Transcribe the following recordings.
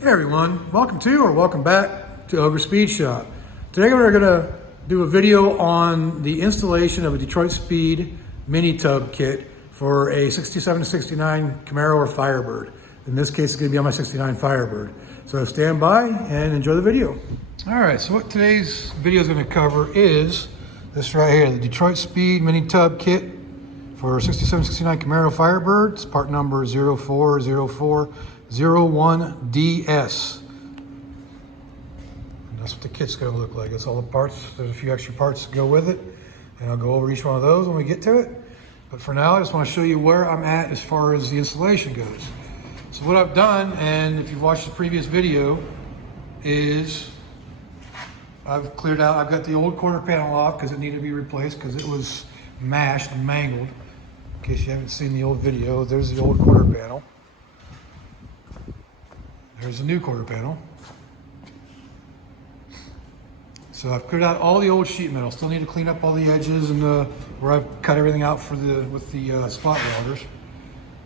Hey everyone, welcome to or welcome back to Ogre Speed Shop. Today we're going to do a video on the installation of a Detroit Speed mini tub kit for a 67 to 69 Camaro or Firebird. In this case, it's going to be on my 69 Firebird. So stand by and enjoy the video. All right, so what today's video is going to cover is this right here, the Detroit Speed mini tub kit for 67 69 Camaro Firebird. It's part number 040401DS. That's what the kit's going to look like. It's all the parts. There's a few extra parts to go with it, and I'll go over each one of those when we get to it. But for now, I just want to show you where I'm at as far as the installation goes. So what I've done, and if you've watched the previous video, is I've cleared out, I've got the old quarter panel off because it needed to be replaced because it was mashed and mangled. In case you haven't seen the old video, there's the old quarter panel. There's the new quarter panel. So I've cleared out all the old sheet metal. Still need to clean up all the edges and where I've cut everything out for with the spot welders,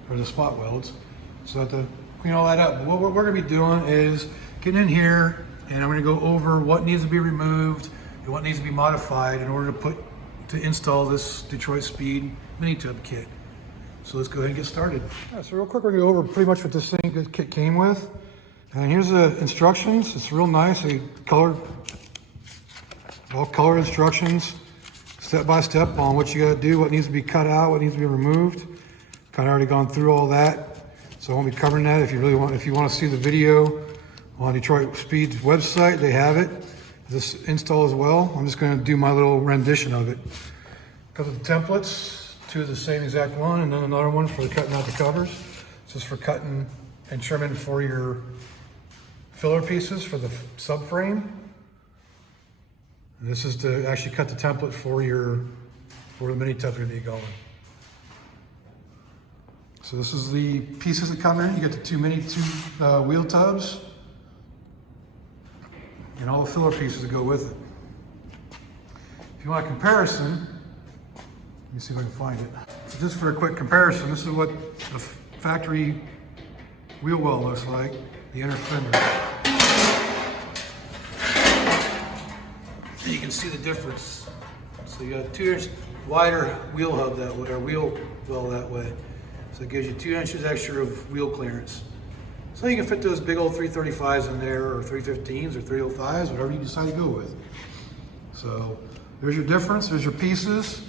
or the spot welds. So I have to clean all that up. But what we're gonna be doing is getting in here, and I'm gonna go over what needs to be removed and what needs to be modified in order to install this Detroit Speed mini tub kit. So let's go ahead and get started. All right, so real quick, we're gonna go over pretty much what this kit came with. And here's the instructions. It's real nice. They all color instructions, step by step on what you gotta do, what needs to be cut out, what needs to be removed. Kind of already gone through all that, so I won't be covering that. If you want to see the video on Detroit Speed's website, they have it. This install as well. I'm just gonna do my little rendition of it. Got the templates, two of the same exact one, and then another one for cutting out the covers. This is for cutting and trimming for your filler pieces for the subframe. And this is to actually cut the template for the mini tub you're gonna be going. So this is the pieces that come in. You get the two wheel tubs and all the filler pieces that go with it. If you want a comparison, let me see if I can find it. So just for a quick comparison, this is what the factory wheel well looks like, the inner fender. And you can see the difference. So you got a 2-inch wider wheel hub that way, or wheel well that way. So it gives you 2 inches extra of wheel clearance. So you can fit those big old 335s in there, or 315s, or 305s, whatever you decide to go with. So there's your difference, there's your pieces.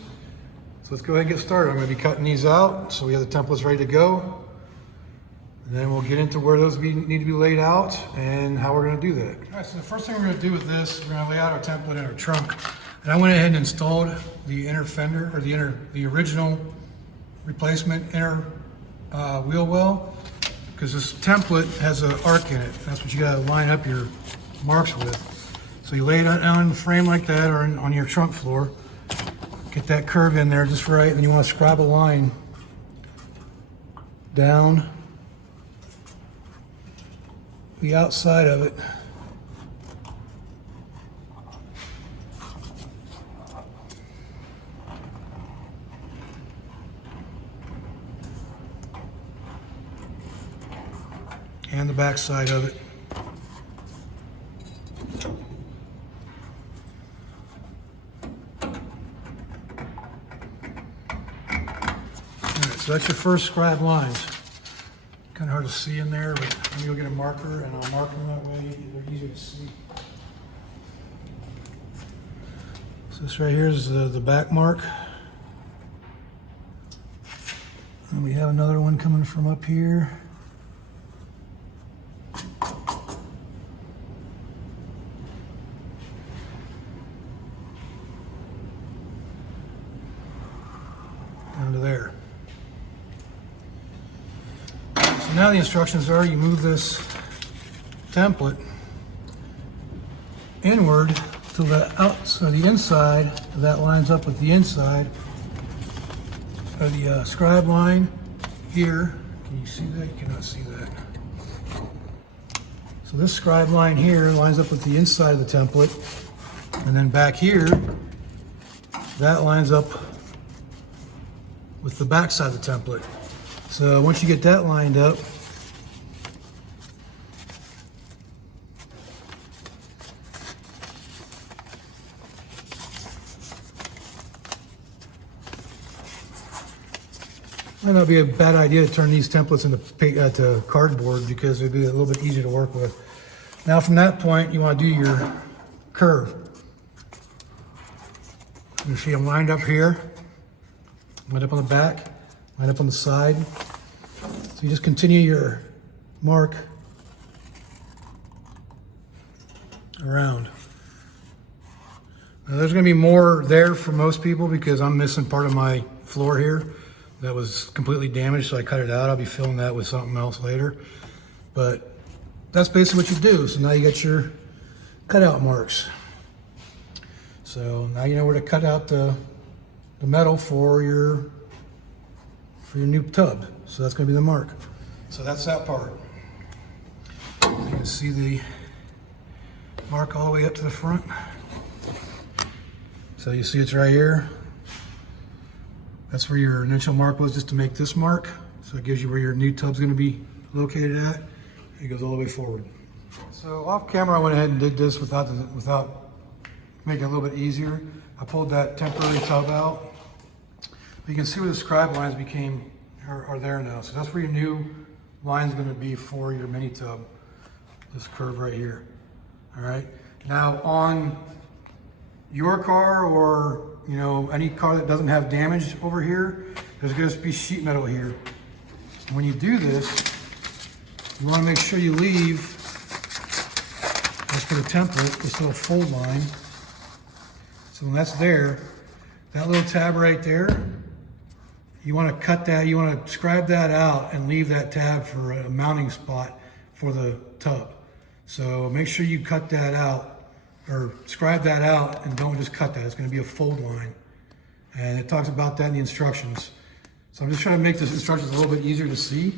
So let's go ahead and get started. I'm gonna be cutting these out, so we have the templates ready to go. And then we'll get into where those need to be laid out and how we're gonna do that. All right, so the first thing we're gonna do with this, we're gonna lay out our template in our trunk. And I went ahead and installed the inner fender, or the original replacement inner wheel well, because this template has an arc in it. That's what you gotta line up your marks with. So you lay it on the frame like that, or on your trunk floor. Get that curve in there just right, and you wanna scribe a line down the outside of it. And the back side of it. Alright, so that's your first scribe lines. Kind of hard to see in there, but let me go get a marker and I'll mark them that way. They're easier to see. So this right here is the back mark. And we have another one coming from up here. Down to there. So now the instructions are, you move this template inward to so the inside of that lines up with the inside of the scribe line here. Can you see that? You cannot see that. So this scribe line here lines up with the inside of the template, and then back here, that lines up with the back side of the template. So once you get that lined up, Might not be a bad idea to turn these templates to cardboard because it'd be a little bit easier to work with. Now from that point, you want to do your curve. You see I'm lined up here, lined up on the back, lined up on the side. So you just continue your mark around. Now there's going to be more there for most people because I'm missing part of my floor here that was completely damaged, so I cut it out. I'll be filling that with something else later. But that's basically what you do. So now you got your cutout marks. So now you know where to cut out the metal for your new tub. So that's going to be the mark. So that's that part. You can see the mark all the way up to the front. So you see it's right here. That's where your initial mark was, just to make this mark. So it gives you where your new tub's going to be located at. It goes all the way forward. So off camera, I went ahead and did this without making it a little bit easier. I pulled that temporary tub out. You can see where the scribe lines are there now. So that's where your new line's going to be for your mini tub. This curve right here. All right. Now on your car, or any car that doesn't have damage over here, there's going to be sheet metal here. When you do this, you want to make sure you leave, as for the template, this little fold line. So when that's there, that little tab right there, you want to cut that, you want to scribe that out and leave that tab for a mounting spot for the tub. So make sure you cut that out, or scribe that out, and don't just cut that. It's going to be a fold line. And it talks about that in the instructions. So I'm just trying to make this instructions a little bit easier to see,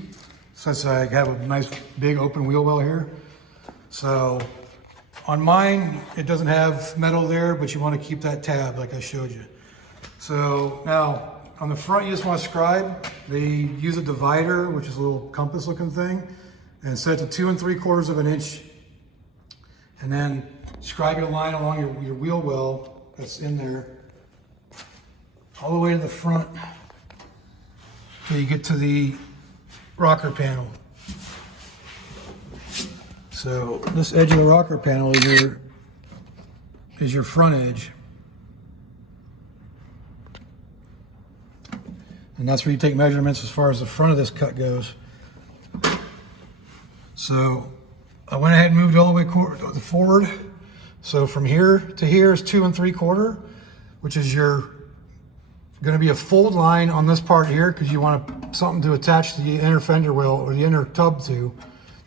since I have a nice big open wheel well here. So on mine, it doesn't have metal there, but you want to keep that tab like I showed you. So now on the front, you just want to scribe. They use a divider, which is a little compass looking thing, and set it to 2 3/4 of an inch. And then scribe your line along your wheel well that's in there, all the way to the front till you get to the rocker panel. So this edge of the rocker panel is your front edge. And that's where you take measurements as far as the front of this cut goes. So I went ahead and moved all the way forward. So from here to here is 2 3/4, which is going to be a fold line on this part here, because you want something to attach the inner fender well or the inner tub to.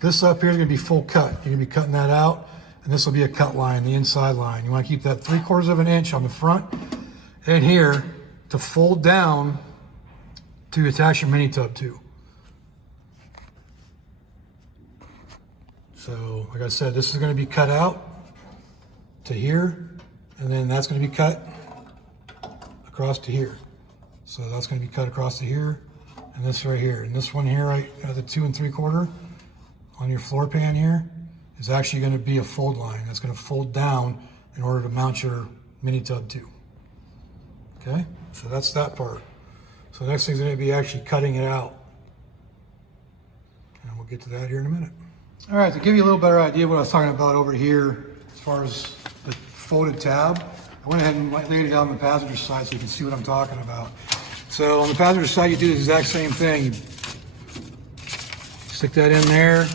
This up here is going to be full cut. You're going to be cutting that out, and this will be a cut line, the inside line. You want to keep that 3/4 of an inch on the front and here to fold down to attach your mini tub to. So like I said, this is going to be cut out to here, and then that's going to be cut across to here. So that's going to be cut across to here, and this right here. And this one here, right at the 2 3/4 on your floor pan here, is actually going to be a fold line. That's going to fold down in order to mount your mini tub to. Okay, so that's that part. So the next thing's going to be actually cutting it out. And we'll get to that here in a minute. All right, to give you a little better idea of what I was talking about over here, as far as the folded tab, I went ahead and laid it out on the passenger side so you can see what I'm talking about. So on the passenger side, you do the exact same thing. You stick that in there,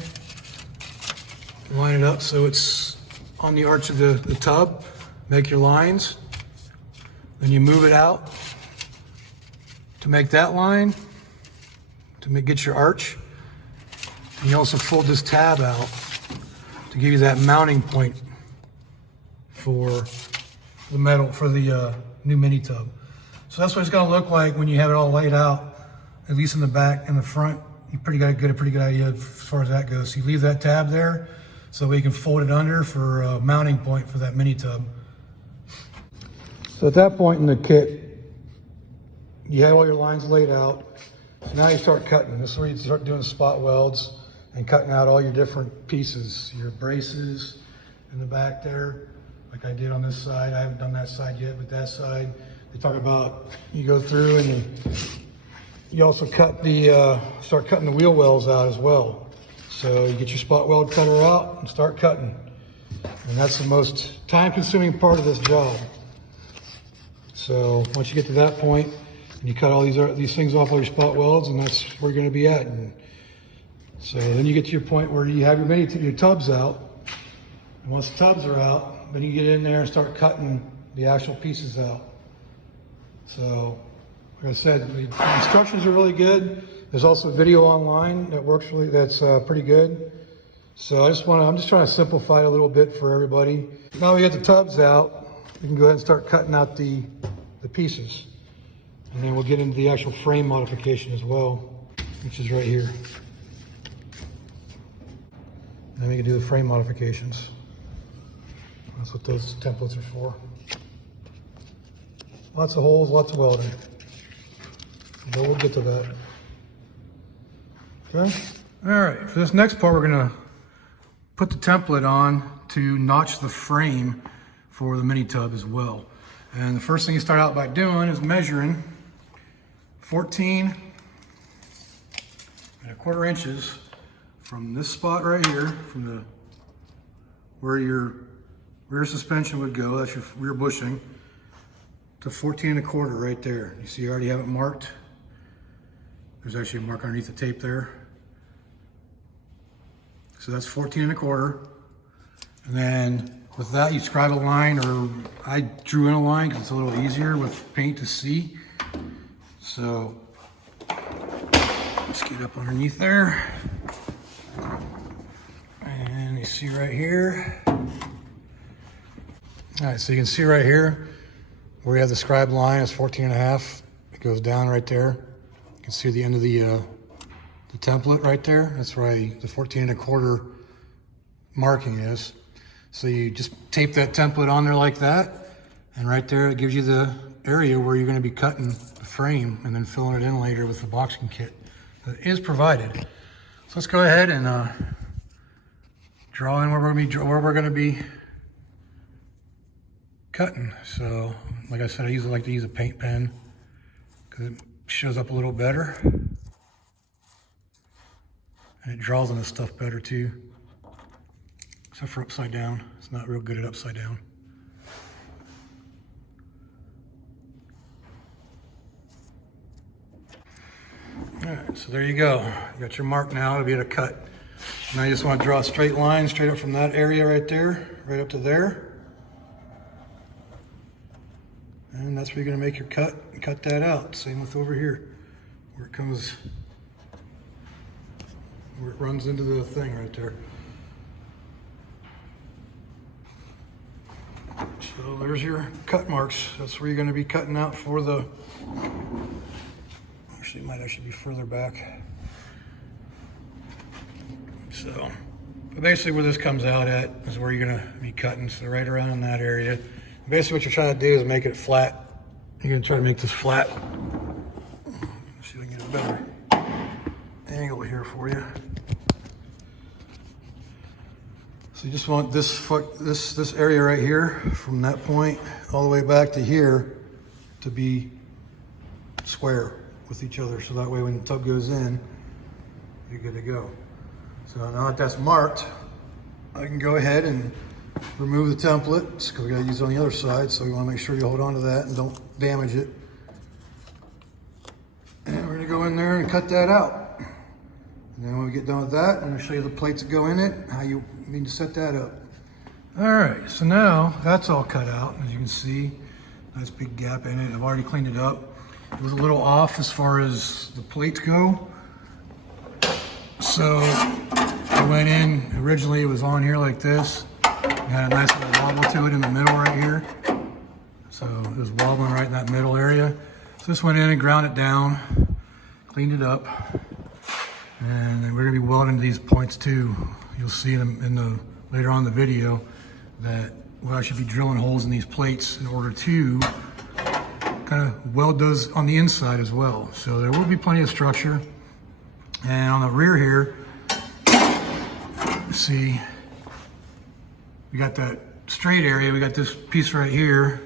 line it up so it's on the arch of the tub, make your lines, then you move it out to make that line, to get your arch. And you also fold this tab out to give you that mounting point for the metal, for the new mini tub. So that's what it's going to look like when you have it all laid out, at least in the back and the front. You get a pretty good idea as far as that goes. So you leave that tab there so we can fold it under for a mounting point for that mini tub. So at that point in the kit, you have all your lines laid out. So now you start cutting. This is where you start doing spot welds and cutting out all your different pieces, your braces in the back there, like I did on this side. I haven't done that side yet, but that side, they talk about you go through and you also cut start cutting the wheel wells out as well. So you get your spot weld cutter out and start cutting. And that's the most time-consuming part of this job. So once you get to that point, and you cut all these things off all your spot welds, and that's where you're going to be at. And so then you get to your point where you have your tubs out. And once the tubs are out, then you get in there and start cutting the actual pieces out. So, like I said, the instructions are really good. There's also video online that works that's pretty good. So I'm just trying to simplify it a little bit for everybody. Now we get the tubs out, we can go ahead and start cutting out the pieces. And then we'll get into the actual frame modification as well, which is right here. And then we can do the frame modifications. That's what those templates are for. Lots of holes, lots of welding. But we'll get to that. Okay? All right, for this next part, we're gonna put the template on to notch the frame for the mini tub as well. And the first thing you start out by doing is measuring 14¼ inches from this spot right here, from where your rear suspension would go, that's your rear bushing, to 14¼ right there. You see you already have it marked. There's actually a mark underneath the tape there. So that's 14¼ and then with that you scribe a line, or I drew in a line because it's a little easier with paint to see. So let's get up underneath there, and you see right here. All right, so you can see right here where we have the scribe line is 14½. It goes down right there. You can see the end of the template right there. That's where the 14¼ marking is. So you just tape that template on there like that, and right there it gives you the area where you're going to be cutting the frame and then filling it in later with the boxing kit that is provided. So let's go ahead and draw in where we're going to be cutting. So like I said, I usually like to use a paint pen because it shows up a little better. And it draws on this stuff better too. Except for upside down. It's not real good at upside down. All right, so there you go. You got your mark now to be able to cut. Now you just want to draw a straight line straight up from that area right there, right up to there. And that's where you're going to make your cut and cut that out. Same with over here, where it runs into the thing right there. So there's your cut marks. That's where you're going to be cutting out for the, actually it might actually be further back. So, but basically where this comes out at is where you're going to be cutting. So right around in that area. Basically what you're trying to do is make it flat. You're going to try to make this flat. Let's see if I can get a better angle here for you. So you just want this area right here, from that point all the way back to here, to be square with each other. So that way when the tub goes in, you're good to go. So now that that's marked, I can go ahead and remove the template, because we got to use it on the other side. So you want to make sure you hold on to that and don't damage it. And we're going to go in there and cut that out. And then when we get done with that, I'm going to show you the plates that go in it, how you need to set that up. All right, so now that's all cut out. As you can see, nice big gap in it. I've already cleaned it up. It was a little off as far as the plates go. So I went in, originally it was on here like this. It had a nice little wobble to it in the middle right here. So it was wobbling right in that middle area. So this went in and ground it down, cleaned it up. And then we're going to be welding these points too. You'll see them later on in the video that we'll actually be drilling holes in these plates in order to kind of weld those on the inside as well. So there will be plenty of structure. And on the rear here, see, we got that straight area. We got this piece right here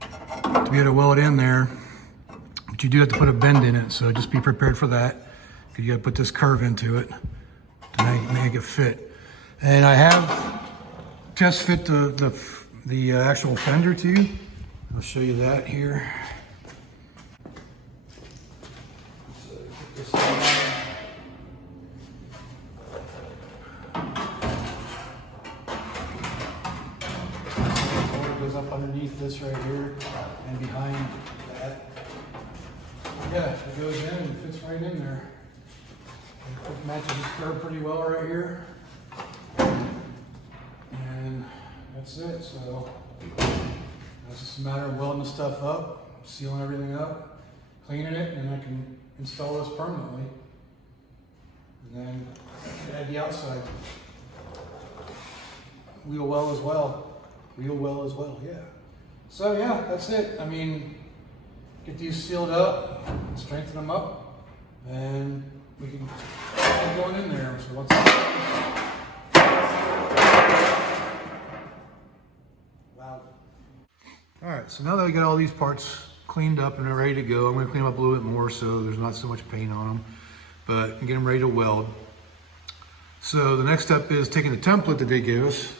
to be able to weld in there. But but you do have to put a bend in it, so just be prepared for that. Because you got to put this curve into it to make it fit. And I have test fit the actual fender to you. I'll show you that here. So put this on. Goes up underneath this right here and behind that. Yeah, it goes in and fits right in there. It matches this curve pretty well right here. And that's it. So it's just a matter of welding the stuff up, sealing everything up, cleaning it, and I can install this permanently. And then add the outside wheel well as well. Wheel well as well, yeah. So yeah, that's it. I mean, get these sealed up, strengthen them up, and we can keep going in there. So once wow. All right, so now that we got all these parts cleaned up and they're ready to go, I'm gonna clean them up a little bit more so there's not so much paint on them, but get them ready to weld. So the next step is taking the template that they gave us,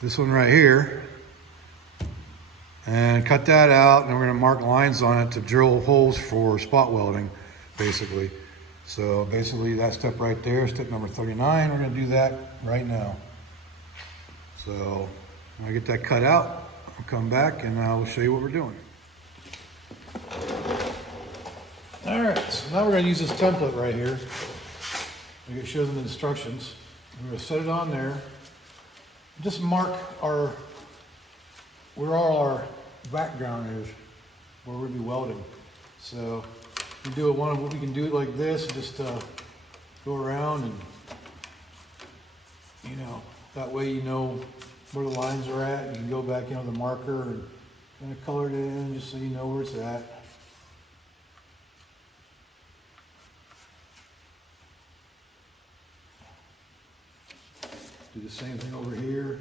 this one right here, and cut that out, and we're gonna mark lines on it to drill holes for spot welding, basically. So basically that step right there, step number 39, we're gonna do that right now. So when I get that cut out, I'll come back and I'll show you what we're doing. All right, so now we're gonna use this template right here. It shows them the instructions. We're gonna set it on there. Just mark where all our background is, where we'll be welding. So we can do it like this, just go around, and that way you know where the lines are at. You can go back in with a marker and kind of color it in just so you know where it's at. Do the same thing over here.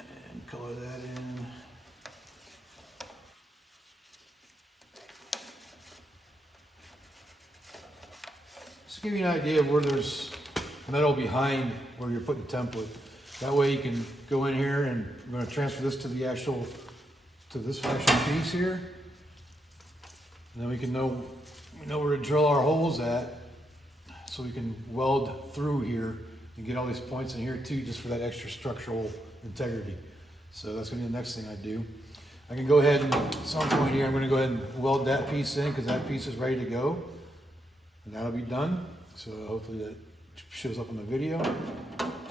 And color that in. Just to give you an idea of where there's metal behind where you're putting the template. That way you can go in here and I'm going to transfer this to this actual piece here. And then we can know where to drill our holes at, so we can weld through here and get all these points in here too, just for that extra structural integrity. So that's gonna be the next thing I do. I can go ahead and at some point here, I'm gonna go ahead and weld that piece in because that piece is ready to go. And that'll be done. So hopefully that shows up on the video.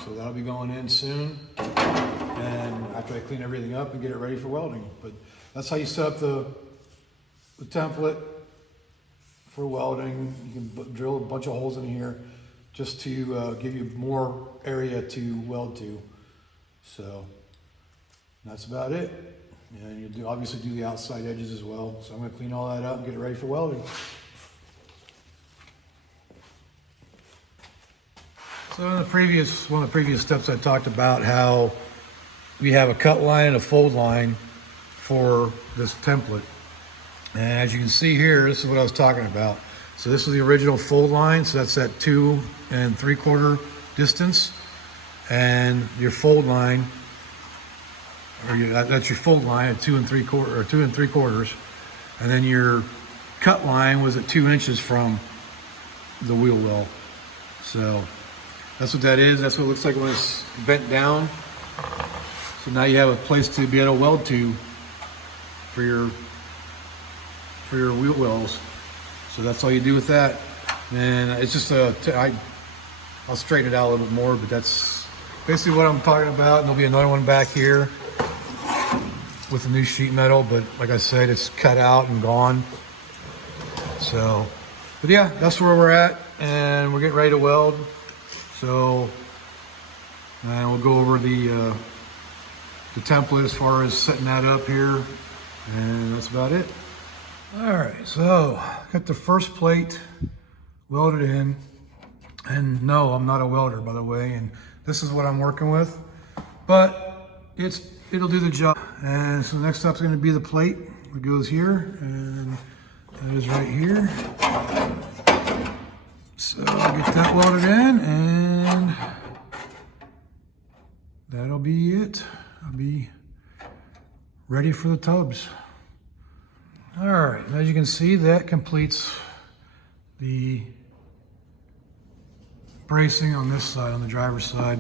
So that'll be going in soon. And after I clean everything up and get it ready for welding. But that's how you set up the template for welding. You can drill a bunch of holes in here just to give you more area to weld to. So that's about it. And you obviously do the outside edges as well. So I'm going to clean all that up and get it ready for welding. So in one of the previous steps I talked about how we have a cut line and a fold line for this template. And as you can see here, this is what I was talking about. So this is the original fold line. So that's at 2 3/4 distance. And your fold line, that's your fold line at 2 3/4 or 2 3/4. And then your cut line was at 2 inches from the wheel well. So that's what that is. That's what it looks like when it's bent down. So now you have a place to be able to weld to for your wheel wells. So that's all you do with that. And it's just I'll straighten it out a little bit more, but that's basically what I'm talking about. And there'll be another one back here with the new sheet metal, but like I said, it's cut out and gone. So, but yeah, that's where we're at, and we're getting ready to weld. So, and we'll go over the template as far as setting that up here, and that's about it. All right, so got the first plate welded in, And no, I'm not a welder, by the way, and this is what I'm working with, but it'll do the job. And so the next step is going to be the plate that goes here, and that is right here. So I'll get that welded in, and that'll be it. I'll be ready for the tubs. All right, as you can see, that completes the bracing on this side, on the driver's side.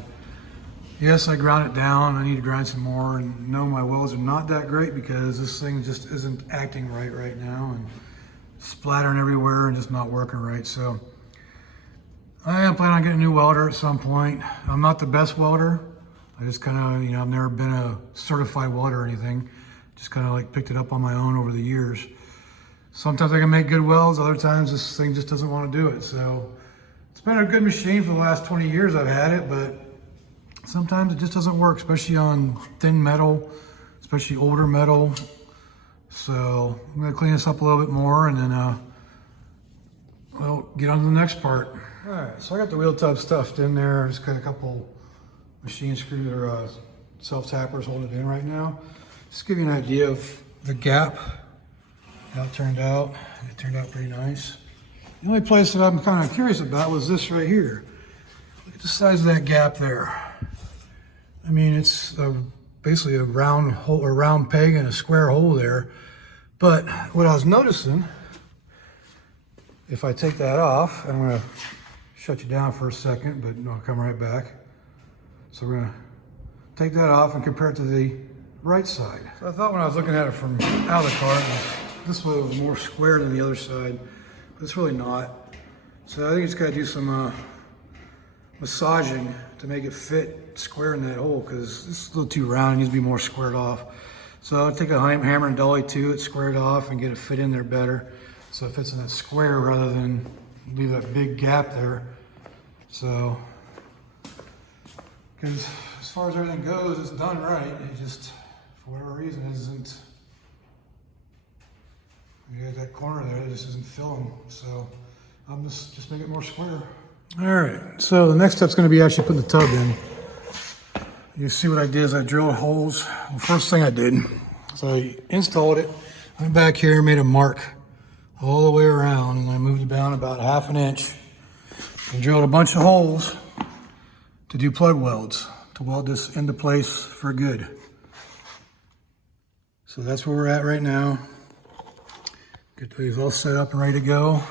Yes, I ground it down. I need to grind some more, and no, my welds are not that great because this thing just isn't acting right now, and splattering everywhere and just not working right. So I am planning on getting a new welder at some point. I'm not the best welder. I just kind of, I've never been a certified welder or anything. Just kind of like picked it up on my own over the years. Sometimes I can make good welds, other times this thing just doesn't want to do it. So it's been a good machine for the last 20 years I've had it, but sometimes it just doesn't work, especially on thin metal, especially older metal. So I'm gonna clean this up a little bit more, and then well, get on to the next part. All right, so I got the wheel tub stuffed in there. I just got a couple machine screws or self-tappers holding it in right now. Just give you an idea of the gap, how it turned out. It turned out pretty nice. The only place that I'm kind of curious about was this right here. Look at the size of that gap there. I mean, it's basically a round hole, a round peg and a square hole there. But what I was noticing, if I take that off, I'm gonna shut you down for a second, but I'll come right back. So we're gonna take that off and compare it to the right side. So I thought when I was looking at it from out of the car, this was more square than the other side, but it's really not. So I think it's gotta do some massaging to make it fit square in that hole, because this is a little too round. It needs to be more squared off. So I'll take a hammer and dolly to it, square it off, and get it fit in there better, so it fits in that square rather than leave that big gap there. So, because as far as everything goes, it's done right. It just, for whatever reason, isn't. You got that corner there, it just isn't filling. So I'm just make it more square. All right, so the next step's gonna be actually putting the tub in. You see what I did is I drilled holes. The first thing I did, so I installed it, went back here, made a mark all the way around, and I moved it down about 1/2 inch and drilled a bunch of holes to do plug welds, to weld this into place for good. So that's where we're at right now. Get these all set up and ready to go.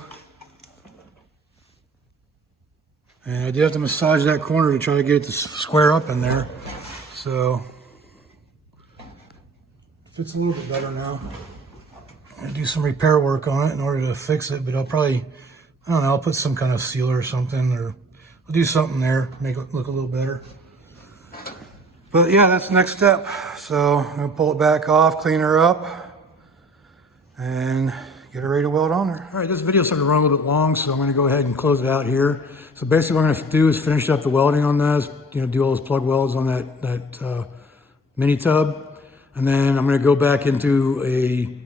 And I did have to massage that corner to try to get it to square up in there. So, it fits a little bit better now. I'm gonna do some repair work on it in order to fix it, but I'll probably, I don't know, I'll put some kind of sealer or something, or I'll do something there, make it look a little better. But yeah, that's the next step. So, I'm gonna pull it back off, clean her up, and get her ready to weld on her. All right, this video started to run a little bit long, so I'm gonna go ahead and close it out here. So basically what I'm gonna do is finish up the welding on this, do all those plug welds on that mini tub. And then I'm gonna go back into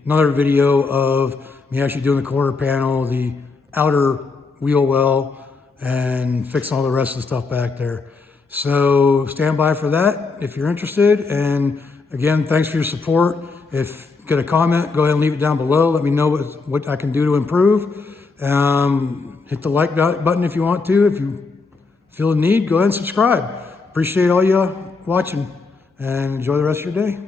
another video of me actually doing the quarter panel, the outer wheel well, and fixing all the rest of the stuff back there. So stand by for that if you're interested. And again, thanks for your support. If you get a comment, go ahead and leave it down below. Let me know what I can do to improve. Hit the like button if you want to. If you feel the need, go ahead and subscribe. Appreciate all you watching, and enjoy the rest of your day.